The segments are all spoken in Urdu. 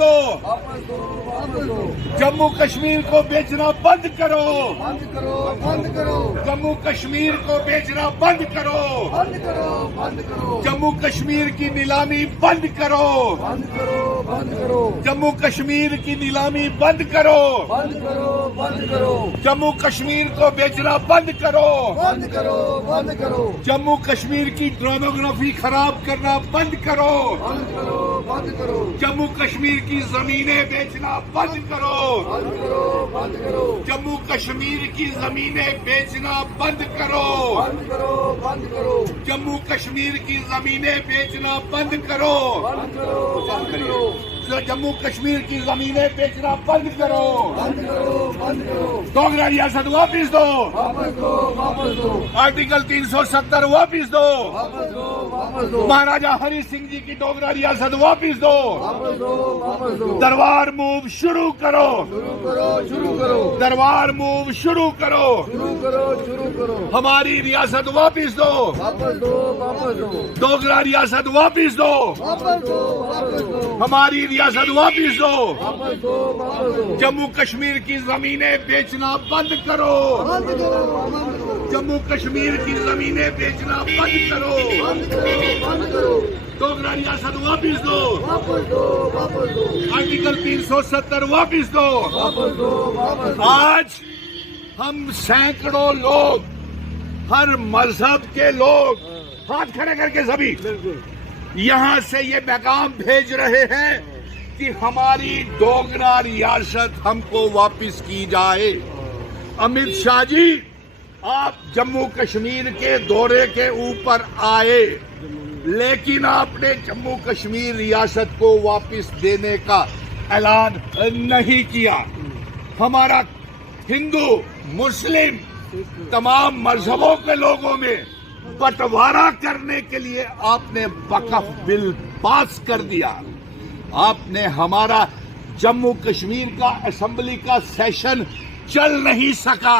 دو جموں کشمیر کو بیچنا بند کرو جموں کشمیر کو بیچنا بند کرو جموں کشمیر کی نیلامی بند کرو جموں کشمیر کی نیلامی بند کرو جموں کشمیر کو بیچنا بند کرو جموں کشمیر کی ڈراموگرافی خراب کرنا بند کرو جموں کشمیر کی زمینیں بیچنا بند کرو جموں کشمیر کی زمینیں بیچنا بند کرو جموں کشمیر کی زمینیں بیچنا بند کرو جموں کشمیر کی زمینیں بیچنا بند کرو ڈوگرا ریاست واپس دو آرٹیکل 370 واپس دو مہاراجا ہری سنگھ جی کی ڈوگرا ریاست واپس دو دربار موو شروع کرو دربار موو شروع کرو ہماری ریاست واپس دو ڈوگرا ریاست واپس دو ہماری ریاست واپس دو جموں کشمیر کی زمینیں بیچنا بند کرو جموں کشمیر کی زمینیں بیچنا بند کرو ڈوگرا ریاست واپس دو آرٹیکل 370 واپس دو آج ہم سینکڑوں لوگ ہر مذہب کے لوگ ہاتھ کھڑے کر کے سبھی یہاں سے یہ پیغام بھیج رہے ہیں کہ ہماری ڈوگرا ریاست ہم کو واپس کی جائے. امت شاہ جی آپ جموں کشمیر کے دورے کے اوپر آئے لیکن آپ نے جموں کشمیر ریاست کو واپس دینے کا اعلان نہیں کیا. ہمارا ہندو مسلم تمام مذہبوں کے لوگوں میں بٹوارا کرنے کے لیے آپ نے وقف بل پاس کر دیا. آپ نے ہمارا جموں کشمیر کا اسمبلی کا سیشن چل نہیں سکا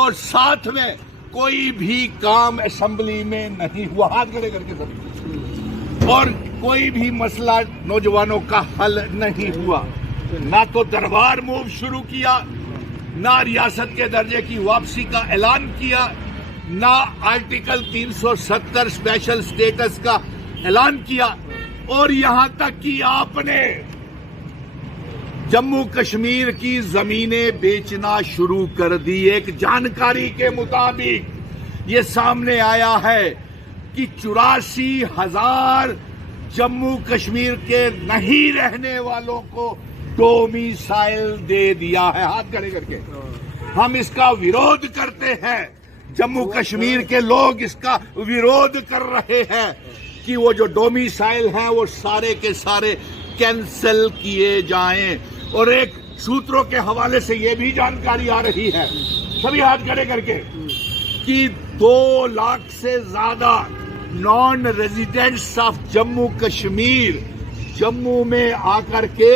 اور ساتھ میں کوئی بھی کام اسمبلی میں نہیں ہوا. ہاتھ کھڑے کر کے سب اور کوئی بھی مسئلہ نوجوانوں کا حل نہیں ہوا. نہ تو دربار موو شروع کیا, نہ ریاست کے درجے کی واپسی کا اعلان کیا, نہ آرٹیکل 370 اسپیشل سٹیٹس کا اعلان کیا, اور یہاں تک کہ آپ نے جموں کشمیر کی زمینیں بیچنا شروع کر دی. ایک جانکاری کے مطابق یہ سامنے آیا ہے کہ 84,000 جموں کشمیر کے نہیں رہنے والوں کو ڈومیسائل دے دیا ہے. ہاتھ کھڑے کر کے ہم اس کا ویرودھ کرتے ہیں. جموں کشمیر کے لوگ اس کا ویرودھ کر رہے ہیں کہ وہ جو ڈومیسائل ہیں وہ سارے کے سارے کینسل کیے جائیں. اور ایک سوتروں کے حوالے سے یہ بھی جانکاری آ رہی ہے, سبھی ہاتھ کھڑے کر کے, کہ 2 لاکھ سے زیادہ نان ریزیڈنٹس آف جموں کشمیر جموں میں آ کر کے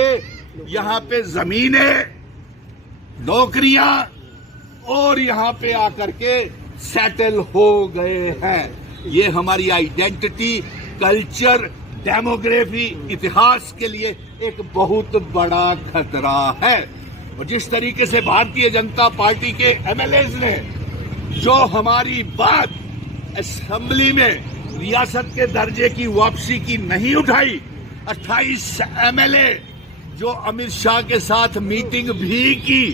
یہاں پہ زمینیں, نوکریاں اور یہاں پہ آ کر کے سیٹل ہو گئے ہیں. یہ ہماری آئیڈینٹی, کلچر, ڈیموگرافی, اتہاس کے لیے ایک بہت بڑا خطرہ ہے. اور جس طریقے سے بھارتیہ جنتا پارٹی کے ایم ایل ایز نے جو ہماری بات اسمبلی میں ریاست کے درجے کی واپسی کی نہیں اٹھائی, 28 ایم ایل اے جو امت شاہ کے ساتھ میٹنگ بھی کی,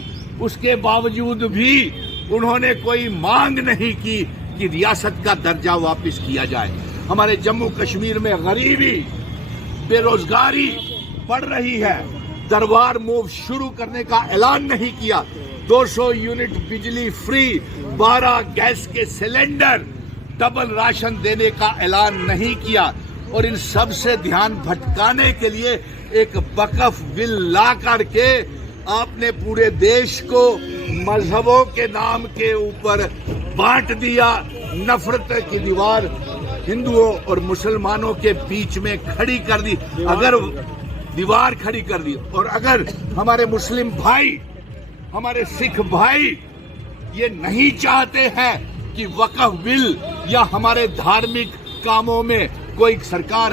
اس کے باوجود بھی انہوں نے کوئی مانگ نہیں کی کہ ریاست کا درجہ واپس کیا جائے. ہمارے جموں کشمیر میں غریبی, بے روزگاری بڑھ رہی ہے. دربار موو شروع کرنے کا اعلان نہیں کیا. 200 یونٹ بجلی فری, 12 گیس کے سلنڈر, ڈبل راشن دینے کا اعلان نہیں کیا. اور ان سب سے دھیان بھٹکانے کے لیے ایک وقف بل لا کر کے آپ نے پورے دیش کو مذہبوں کے نام کے اوپر بانٹ دیا. نفرت کی دیوار ہندوؤں اور مسلمانوں کے بیچ میں کھڑی کر دی. اگر دیوار کھڑی کر دی, اور اگر ہمارے مسلم بھائی, ہمارے سکھ بھائی یہ نہیں چاہتے ہیں کہ وقف بل یا ہمارے دھارمک کاموں میں کوئی سرکار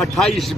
28